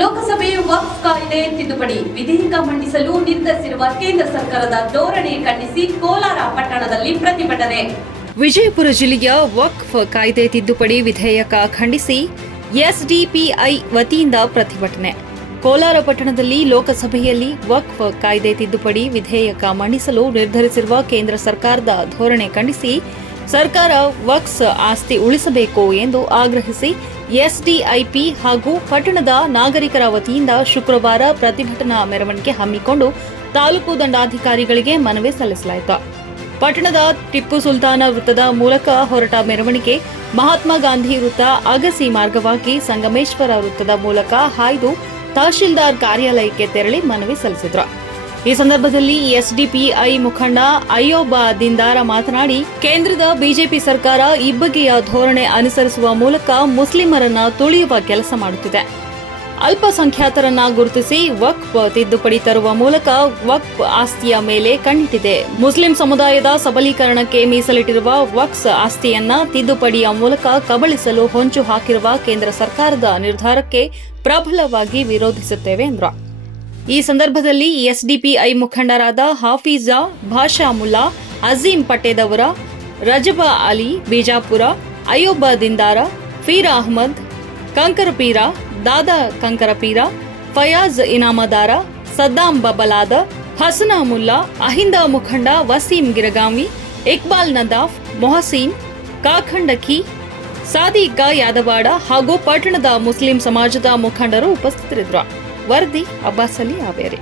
ಲೋಕಸಭೆ ವಕ್ಫ್ ಕಾಯ್ದೆ ತಿದ್ದುಪಡಿ ವಿಧೇಯಕ ಮಂಡಿಸಲು ನಿರ್ಧರಿಸಿರುವ ಕೇಂದ್ರ ಸರ್ಕಾರದ ಧೋರಣೆ ಖಂಡಿಸಿ ಕೋಲಾರ ಪಟ್ಟಣದಲ್ಲಿ ಪ್ರತಿಭಟನೆ. ವಿಜಯಪುರ ಜಿಲ್ಲೆಯ ವಕ್ಫ್ ಕಾಯ್ದೆ ತಿದ್ದುಪಡಿ ವಿಧೇಯಕ ಖಂಡಿಸಿ ಎಸ್ಡಿಪಿಐ ವತಿಯಿಂದ ಪ್ರತಿಭಟನೆ. ಕೋಲಾರ ಪಟ್ಟಣದಲ್ಲಿ ಲೋಕಸಭೆಯಲ್ಲಿ ವಕ್ಫ್ ಕಾಯ್ದೆ ತಿದ್ದುಪಡಿ ವಿಧೇಯಕ ಮಂಡಿಸಲು ನಿರ್ಧರಿಸಿರುವ ಕೇಂದ್ರ ಸರ್ಕಾರದ ಧೋರಣೆ ಖಂಡಿಸಿ ಸರ್ಕಾರ ವಕ್ಸ್ ಆಸ್ತಿ ಉಳಿಸಬೇಕು ಎಂದು ಆಗ್ರಹಿಸಿ ಎಸ್ಡಿಐಪಿ ಹಾಗೂ ಪಟ್ಟಣದ ನಾಗರಿಕರ ವತಿಯಿಂದ ಶುಕ್ರವಾರ ಪ್ರತಿಭಟನಾ ಮೆರವಣಿಗೆ ಹಮ್ಮಿಕೊಂಡು ತಾಲೂಕು ದಂಡಾಧಿಕಾರಿಗಳಿಗೆ ಮನವಿ ಸಲ್ಲಿಸಲಾಯಿತು. ಪಟ್ಟಣದ ಟಿಪ್ಪು ಸುಲ್ತಾನ ವೃತ್ತದ ಮೂಲಕ ಹೊರಟ ಮೆರವಣಿಗೆ ಮಹಾತ್ಮ ಗಾಂಧಿ ವೃತ್ತ ಅಗಸಿ ಮಾರ್ಗವಾಗಿ ಸಂಗಮೇಶ್ವರ ವೃತ್ತದ ಮೂಲಕ ಹಾಯ್ದು ತಹಶೀಲ್ದಾರ್ ಕಾರ್ಯಾಲಯಕ್ಕೆ ತೆರಳಿ ಮನವಿ ಸಲ್ಲಿಸಿದ್ರು. ಈ ಸಂದರ್ಭದಲ್ಲಿ ಎಸ್ಡಿಪಿಐ ಮುಖಂಡ ಅಯ್ಯೋಬ ದಿಂದಾರ ಮಾತನಾಡಿ, ಕೇಂದ್ರದ ಬಿಜೆಪಿ ಸರ್ಕಾರ ಇಬ್ಬಗೆಯ ಧೋರಣೆ ಅನುಸರಿಸುವ ಮೂಲಕ ಮುಸ್ಲಿಮರನ್ನ ತುಳಿಯುವ ಕೆಲಸ ಮಾಡುತ್ತಿದೆ. ಅಲ್ಪಸಂಖ್ಯಾತರನ್ನ ಗುರುತಿಸಿ ವಕ್ಫ್ ತಿದ್ದುಪಡಿ ತರುವ ಮೂಲಕ ವಕ್ಫ್ ಆಸ್ತಿಯ ಮೇಲೆ ಕಣ್ಣಿಟ್ಟಿದೆ. ಮುಸ್ಲಿಂ ಸಮುದಾಯದ ಸಬಲೀಕರಣಕ್ಕೆ ಮೀಸಲಿಟ್ಟಿರುವ ವಕ್ಸ್ ಆಸ್ತಿಯನ್ನ ತಿದ್ದುಪಡಿಯ ಮೂಲಕ ಕಬಳಿಸಲು ಹೊಂಚು ಹಾಕಿರುವ ಕೇಂದ್ರ ಸರ್ಕಾರದ ನಿರ್ಧಾರಕ್ಕೆ ಪ್ರಬಲವಾಗಿ ವಿರೋಧಿಸುತ್ತೇವೆ ಎಂದರು. ಈ ಸಂದರ್ಭದಲ್ಲಿ ಎಸ್ಡಿಪಿಐ ಮುಖಂಡರಾದ ಹಾಫೀಜಾ ಭಾಷಾ ಮುಲ್ಲಾ ಅಜೀಂ ಪಟೇದವರ, ರಜಬಾ ಅಲಿ, ಬಿಜಾಪುರ ಅಯೋಬ ದಿಂದಾರ, ಫೀರ್ ಅಹಮದ್, ಕಂಕರಪೀರ, ದಾದಾ ಕಂಕರಪೀರ, ಫಯಾಜ್ ಇನಾಮದಾರ, ಸದ್ದಾಂ ಬಬಲಾದ, ಹಸನಾ ಮುಲ್ಲಾ, ಅಹಿಂದ ಮುಖಂಡ ವಸೀಂ ಗಿರಗಾಂವಿ ಇಕ್ಬಾಲ್ ನದಾಫ್, ಮೊಹಸೀನ್, ಕಾಖಂಡಕಿ, ಸಾದಿಕ ಯಾದವಾಡ ಹಾಗೂ ಪಟ್ಟಣದ ಮುಸ್ಲಿಂ ಸಮಾಜದ ಮುಖಂಡರು ಉಪಸ್ಥಿತರಿದ್ದರು. ವರದಿ ಅಬ್ಬಾಸಲಿ ಹಾವೇರಿ.